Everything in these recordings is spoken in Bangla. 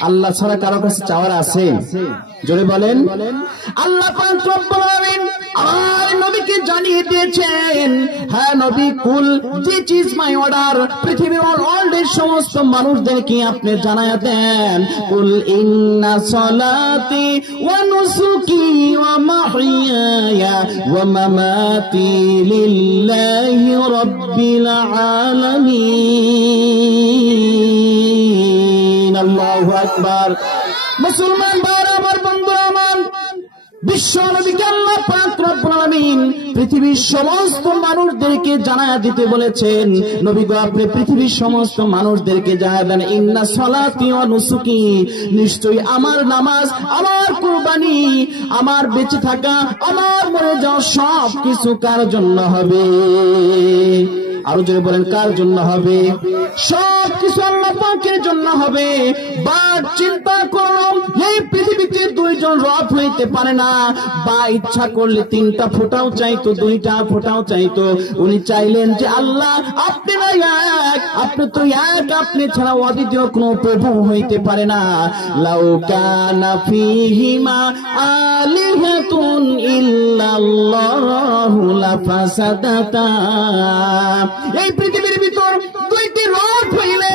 আল্লাহ ছাড়া কারো কাছে চাওয়ার আছে? জোরে বলেন। আল্লাহ পাক রব্বুল আলামিন আমার নবীকে জানিয়ে দিয়েছেন, হ্যাঁ নবী, কুল দিস ইজ মাই অর্ডার, পৃথিবীর অলরেডি সমস্ত মানুষদেরকে আপনি জানায়া দেন, কুল ইন্না সালাতি ওয়া নুসুকি ওয়া মাহইয়ায়া ওয়া মামাতি লিল্লাহি রাব্বিল আলামিন। আল্লাহু আকবার। মুসলমান ভাইরা আমার, বন্ধু আমার, বিশ্ব নবীকে আল্লাহ পাক রব্বুল আলামিন পৃথিবীর সমস্ত মানুষদেরকে জানায়া দিতে বলেছেন, নবী গো আপনি পৃথিবীর সমস্ত মানুষদেরকে জানায়া দেন, ইন্না সালাতি ওয়া নুসুকি, নিশ্চয়ই আমার নামাজ, আমার কুরবানি, আমার বেঁচে থাকা, আমার মরে যাওয়া সব কিছু কার জন্য হবে? আরো জোরে বলেন, কার জন্য হবে? সব কিছু আল্লাহ পাকের জন্য হবে। বাদ চিন্তা করলাম, এই পৃথিবীতে দুইজন রব হইতে পারে না। বা ইচ্ছা করলে তিনটা ফোঁটাও চাইতো, দুইটা ফোঁটাও চাইতো। উনি চাইলেন যে আল্লাহ আপনি না এক, আপনি তো এক, আপনি ছাড়া অদ্বিতীয় কোনো প্রভু হইতে পারে না। লাউ কানা ফীহিমা আলিহাতুন ইল্লাল্লাহু লাফাসাদাতা, এই পৃথিবীর ভিতর দুইটি রব হইলে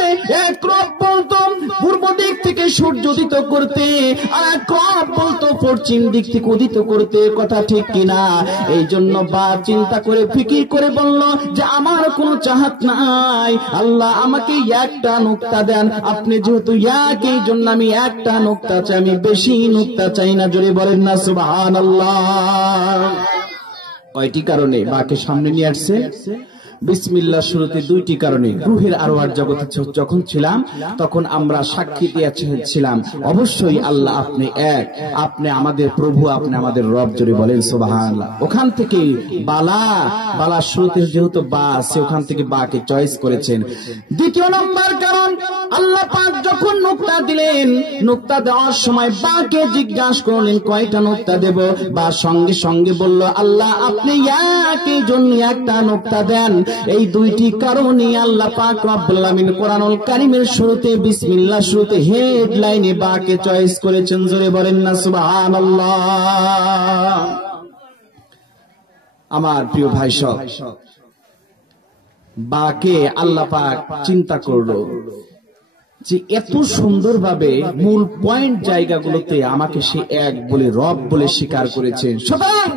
এক রব বলতো পূর্ব দিক থেকে সূর্য উদিত করতে, আর এক রব বলতো পশ্চিম দিক থেকে উদিত করতে। কথা ঠিক কিনা? এই জন্য বা চিন্তা করে ফিকির করে বলল যে আমার কোনো চাহাত নাই, আল্লাহ আমাকে একটা নুকতা দেন। আপনি যেহেতু এক, এই জন্য আমি একটা নুকতা চাই, আমি বেশি নুকতা চাই না। জোরে বলেন না সুবহানাল্লাহ। কয়টি কারণে বাকে সামনে নিয়ে আসছে? বিসমিল্লাহ শুরুতে দুইটি কারণে। রূহের আরওয়ার জগতে যখন ছিলাম তখন আমরা সাক্ষী দিয়েছিলাম অবশ্যই আল্লাহ আপনি এক, আপনি আমাদের প্রভু, আপনি আমাদের রব। জোরে বলেন সুবহানাল্লাহ। ওখান থেকে বালা শুরুতে যেহেতু বা আছে, ওখান থেকে বাকে চয়েস করেছেন। দ্বিতীয় নম্বর কারণ, আল্লাহ পাক যখন নুকতা দিলেন, নুকতা দেওয়ার সময় বাকে জিজ্ঞাসা করলেন কয়টা নুকতা দেব? বা সঙ্গে সঙ্গে বলল আল্লাহ আপনি এক, এই জন্য একটা নুকতা দেন। এই দুইটি কারণে আল্লাহ পাক রব্বুল আলামিন কোরআনুল কারীমের শুরুতে বিসমিল্লাহ শুরুতে হেডলাইনে বাকে চয়েস করেছেন। জোরে বলেন না সুবহানাল্লাহ। আমার প্রিয় ভাই সব, বাকে আল্লাহ পাক চিন্তা করলো যে এত সুন্দরভাবে মূল পয়েন্ট জায়গাগুলোতে আমাকে সে এক বলে, রব বলে স্বীকার করেছেন। সুতরাং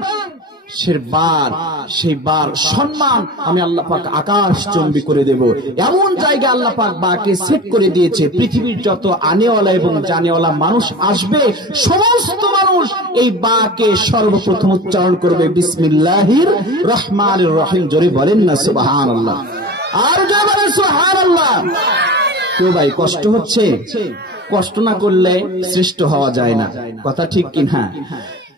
সেই বার সম্মান আমি আল্লাহ পাক আকাশ চুম্বি করে দেব, এমন জায়গা আল্লাহ পাক বাকে সেট করে দিয়েছে। পৃথিবীর যত আনেওয়ালা এবং জানেওয়ালা মানুষ আসবে, সমস্ত মানুষ এই বাকে সর্বপ্রথম উচ্চারণ করবে বিসমিল্লাহির রহমানির রহিম। জোরে বলেন না সুবহানাল্লাহ। আর জোরে বলেন সুবহানাল্লাহ। কেউ ভাই কষ্ট হচ্ছে? কষ্ট না করলে শ্রেষ্ঠ হওয়া যায় না। কথা ঠিক কিনা?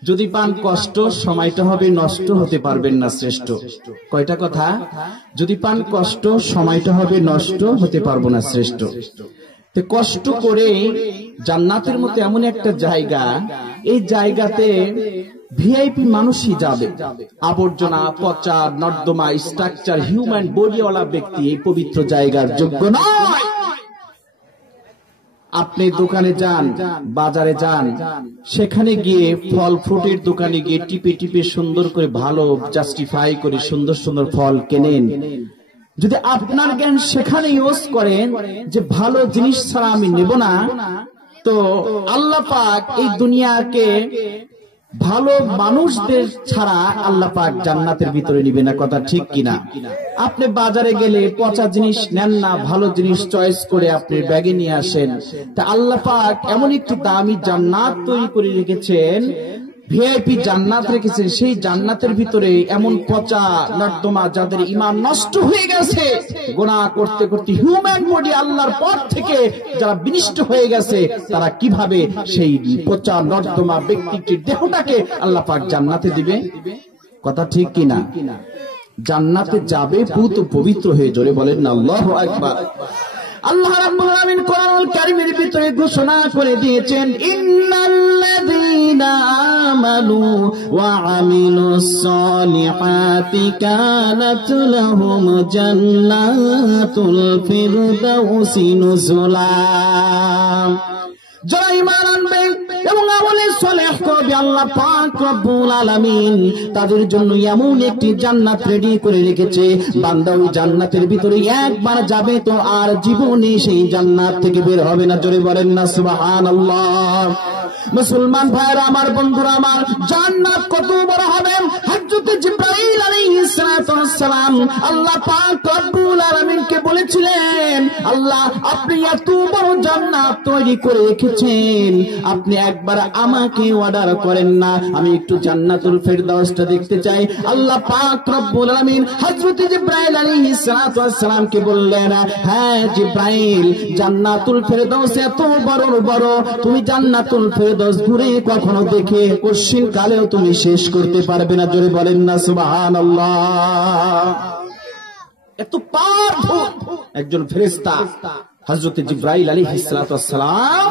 যদি পান কষ্ট, সময়টা হবে নষ্ট, হতে পারবেন না শ্রেষ্ঠ। কয়টা কথা? যদি পান কষ্ট, সময়টা হবে নষ্ট, হতে পারবো না শ্রেষ্ঠ। তো কষ্ট করে জান্নাতের মতো এমন একটা জায়গা, এই জায়গাতে ভিআইপি মানুষই যাবে। আবর্জনা, পচা, নর্দমা, স্ট্রাকচার, হিউম্যান বডিওয়ালা ব্যক্তি এই পবিত্র জায়গার যোগ্য নয়। আপনি দোকানে যান, বাজারে যান, সেখানে গিয়ে ফল ফ্রুটের দোকানে গিয়ে টিপে টিপে সুন্দর করে ভালো জাস্টিফাই করে সুন্দর সুন্দর ফল কেনেন। যদি আপনার জ্ঞান সেখানে ইউজ করেন যে ভালো জিনিস ছাড়া আমি নেব না, তো আল্লাহ পাক এই দুনিয়াকে ভালো মানুষদের ছাড়া আল্লাহ পাক জান্নাতের ভিতরে নিবে না। কথা ঠিক কিনা? আপনি বাজারে গেলে পচা জিনিস নেন না, ভালো জিনিস চয়েস করে আপনি ব্যাগে নিয়ে আসেন। তা আল্লাহ পাক এমন একটি দামি জান্নাত তৈরি করে রেখেছেন, ভিআইপি জান্নাত রেখেছেন। সেই জান্নাতের ভিতরে এমন পচা নর্দমা, যাদের ঈমান নষ্ট হয়ে গেছে গুনাহ করতে করতে, হিউম্যান বডি আল্লাহর পথ থেকে যারা বিনষ্ট হয়ে গেছে, তারা কিভাবে সেই পচা নর্দমা ব্যক্তিটির দেহটাকে আল্লাহ পাক জান্নাতে দিবে? কথা ঠিক কিনা? জান্নাতে যাবে পুত পবিত্র হয়ে। জোরে বলেন না আল্লাহু আকবার। আল্লাহ রাব্বুল আলামিন কোরআনুল কারীমের ভিতরে ঘোষণা করে দিয়েছেন, ইন্নাল্লাযীনা আমানু ওয়া আমিলুস সালিহাতি কানাত লাহুম জান্নাতুল ফিরদাউসি নুজুলা। যারা ঈমান আনবে এবং আমলে সালেহ করবে আল্লাহ পাক রব্বুল আলামিন তাদের জন্য এমন একটি জান্নাত রেডি করে রেখেছে, বান্দা ওই জান্নাতের ভিতরে একবার যাবে তো আর জীবনে সেই জান্নাত থেকে বের হবে না। জোরে বলেন না সুবহানাল্লাহ। মুসলমান ভাইরা আমার, বন্ধুরা আমার, জান্নাত কত বড় হবে। হযরত জিবরাইল আলাইহিস সালাম আল্লাহ পাক রব্বুল আলামিনকে বলেছিলেন, আল্লাহ আপনি এত বড় জান্নাত তৈরি করে রেখেছেন, আপনি একবার আমাকে অর্ডার করেন না, আমি একটু জান্নাতুল ফেরদাউসটা দেখতে চাই। আল্লাহ পাক রব্বুল আলামিন হযরত জিবরাইল আলাইহিস সালামকে বললেন, হ্যাঁ জিবরাইল, জান্নাতুল ফেরদাউস এত বড় বড়, তুমি জান্নাতুল ফেরদাউস ঘুরে কখনো দেখে কোশ্চিন কালেও তুমি শেষ করতে পারবে না। জোরে বলেন না সুবহানাল্লাহ। এত পাওয়ারফুল একজন ফেরেশতা হযরত জিবরাইল আলাইহিস সালাম,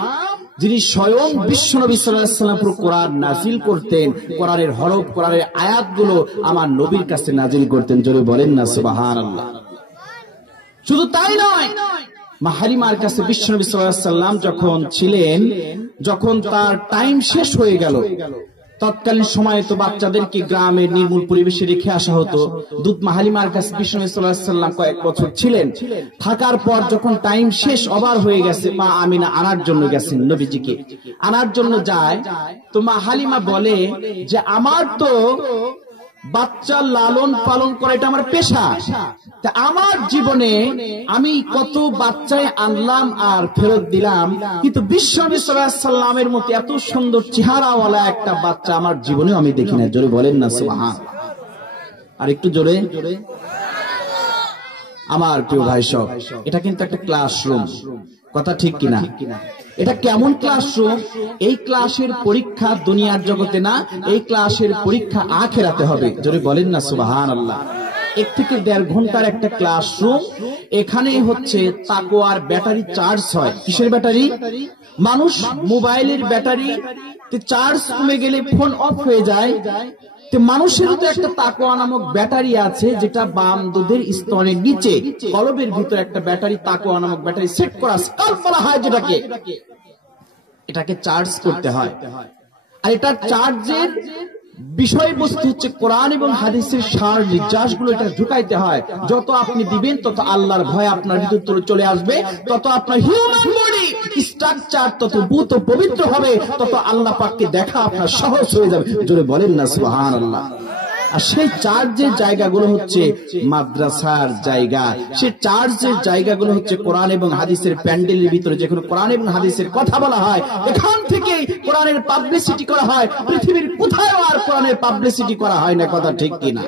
যিনি স্বয়ং বিশ্বনবী সাল্লাল্লাহু আলাইহি ওয়াসাল্লাম পুরো কোরআন নাযিল করতেন, কোরআনের হরফ, কোরআনের আয়াতগুলো আমার নবীর কাছে নাযিল করতেন। জোরে বলেন না সুবহানাল্লাহ। শুধু তাই নয়, মা হালিমার কাছে বিশ্বনবী সাল্লাল্লাহু আলাইহি ওয়াসাল্লাম যখন ছিলেন, যখন তার টাইম শেষ হয়ে গেল, তৎকালীন সময়ে তো বাচ্চাদেরকে গ্রামের নির্মূল পরিবেশে রেখে আসা হতো। দুধ মা হালিমার কাছে বিশ্বনবী সাল্লাল্লাহু আলাইহি ওয়াসাল্লাম কয়েক বছর ছিলেন। থাকার পর যখন টাইম শেষ, ওভার হয়ে গেছে, মা আমিনা আনার জন্য গেছেন, নবীজিকে আনার জন্য যায়। তো মা হালিমা বলে যে আমার তো বাচ্চা লালন পালন করা এটা আমার পেশা, তা আমার জীবনে আমি কত বাচ্চায় আনলাম আর ফেরত দিলাম, কিন্তু বিশ্বনবী সাল্লাল্লাহু আলাইহি ওয়াসাল্লামের মতো এত সুন্দর চেহারাওয়ালা একটা বাচ্চা আমার জীবনেও আমি দেখি না। জোরে বলেন না সুবহান। আর একটু জোরে। আমার প্রিয় ভাই সব, এটা কিন্তু একটা ক্লাসরুম, কথা ঠিক কিনা? এটা কেমন ক্লাসরুম? এই ক্লাসের পরীক্ষা দুনিয়ার জগতে না, এই ক্লাসের পরীক্ষা আখিরাতে হবে। জোরে বলেন না সুবহানাল্লাহ। 1 থেকে 1.5 ঘন্টার একটা ক্লাসরুম। এখানে হচ্ছে তাকওয়ার ব্যাটারি চার্জ হয়। কিসের ব্যাটারি? মানুষ মোবাইলের ব্যাটারি চার্জ কমে গেলে ফোন অফ হয়ে যায়, মানুষেরও তো একটা তাকওয়া নামক ব্যাটারি আছে, যেটা বাম দুধের স্তনের নিচে কলবের ভিতরে একটা ব্যাটারি, তাকওয়া নামক ব্যাটারি সেট করা, স্কাল্প বলা হয় যেটাকে, এটাকে চার্জ করতে হয়। আর এটা চার্জের বিষয়বস্তু হচ্ছে কোরআন এবং হাদিসের সার নির্যাসগুলো এটা ঢুকাইতে হয়। যত আপনি দিবেন তত আল্লাহর ভয় আপনার ভিতরে চলে আসবে, তত আপনার হিউম্যান বডি স্ট্রাকচার তত ভূত পবিত্র হবে, তত আল্লাহ পাককে দেখা আপনার সহজ হয়ে যাবে। জোরে বলেন না সুবহানাল্লাহ। আর সেই চার্জের জায়গাগুলো হচ্ছে মাদ্রাসার জায়গা, সেই চার্জের জায়গাগুলো হচ্ছে কোরআন এবং হাদিসের প্যান্ডেলের ভিতরে, যেখানে কোরআন এবং হাদিসের কথা বলা হয়, এখান থেকে কোরআনের পাবলিসিটি করা হয়। পৃথিবীর কোথাও আর কোরআনের পাবলিসিটি করা হয় না, কথা ঠিক কিনা?